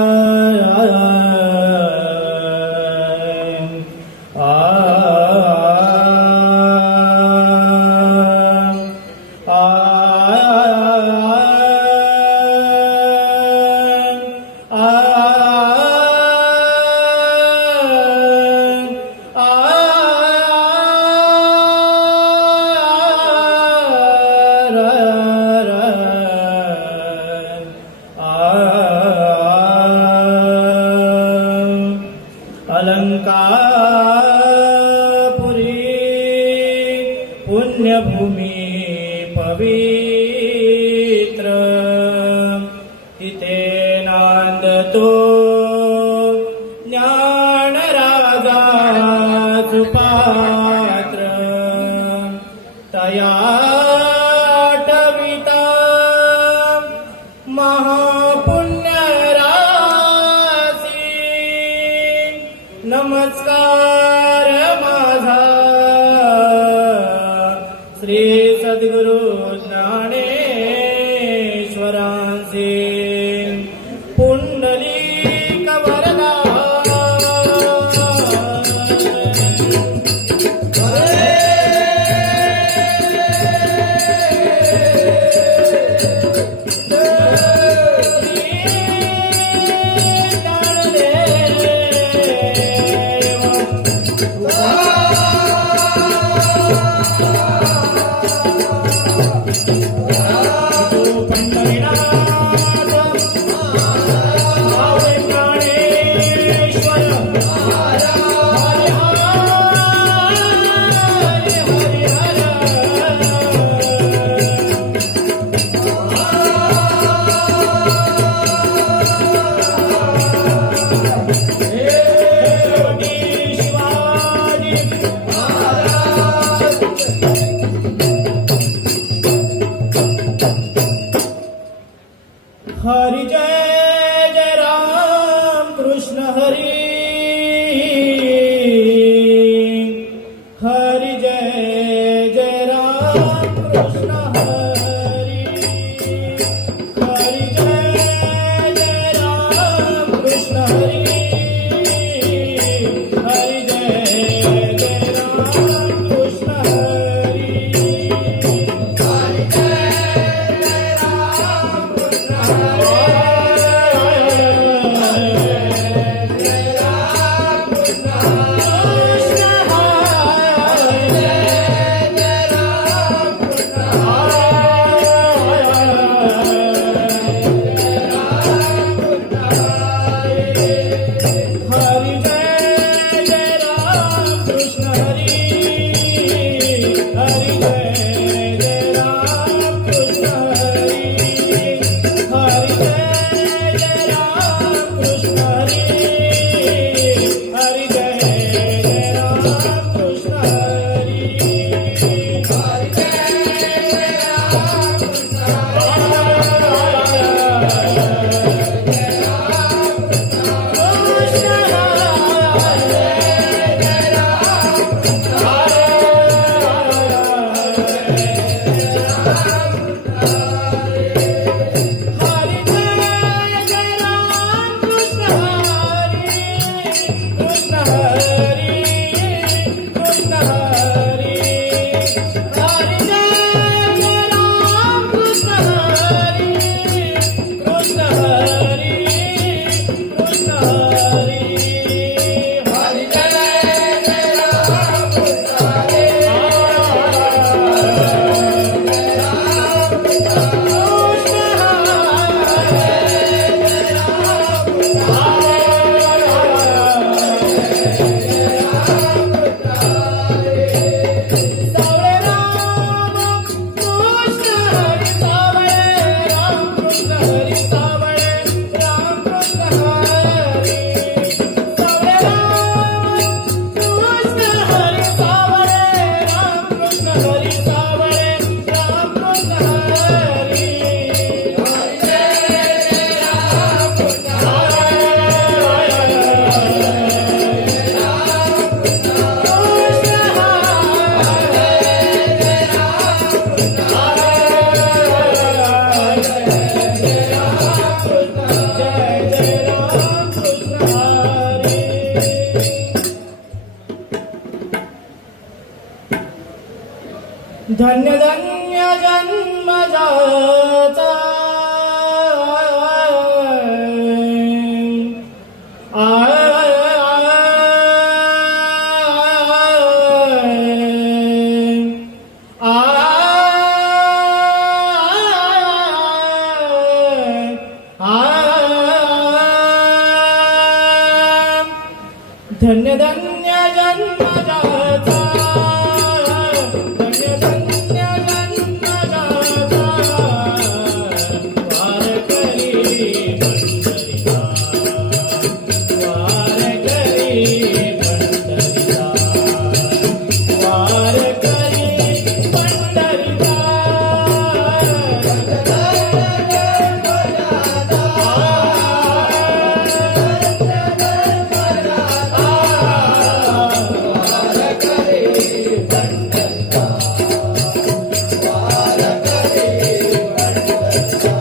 Ah. अलङ्कापुरी पुण्यभूमि पवित्र। इते नान्दतो तया तयाटविता महा नमस्कार কৃষ্ণ धन्य धन्य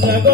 the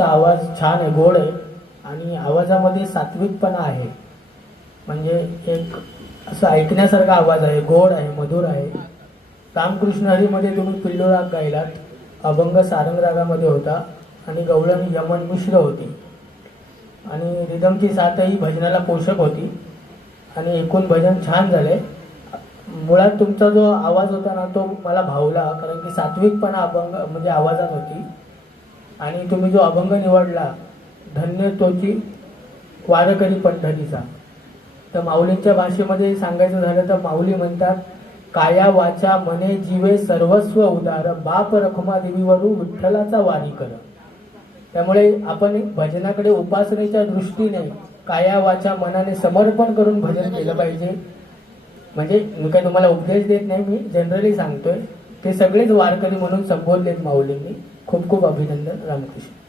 तुमचा आवाज छान आहे गोड आहे आणि आवाजामध्ये सात्विकपणा आहे. म्हणजे एक असं ऐकण्यासारखा आवाज आहे गोड आहे मधुर आहे. रामकृष्ण हरीमध्ये तुम्ही पिल्लो राग गायलात अभंग सारंग रागामध्ये होता आणि गवळण यमन मिश्र होती. आणि रिदमची साथही भजनाला पोषक होती आणि एकूण भजन छान झाले. मुळात तुमचा जो आवाज होता ना तो मला भावला कारण की सात्विकपणा अभंग म्हणजे आवाजात होती. आणि तुम्ही जो अभंग निवडला धन्य तोची वारकरी पंढरीचा. तर माऊलींच्या भाषेमध्ये सांगायचं झालं तर माऊली म्हणतात काया वाचा मने जीवे सर्वस्व उदार बाप रखमा देवीवरू विठ्ठलाचा वारी कर. त्यामुळे आपण भजनाकडे उपासनेच्या दृष्टीने काया वाचा मनाने समर्पण करून भजन केलं पाहिजे. म्हणजे मी काय तुम्हाला उपदेश देत नाही मी जनरली सांगतोय ते सगळेच वारकरी म्हणून संबोधलेत माऊलींनी. ખૂબ ખૂબ અભિનંદન રામકૃષ્ણ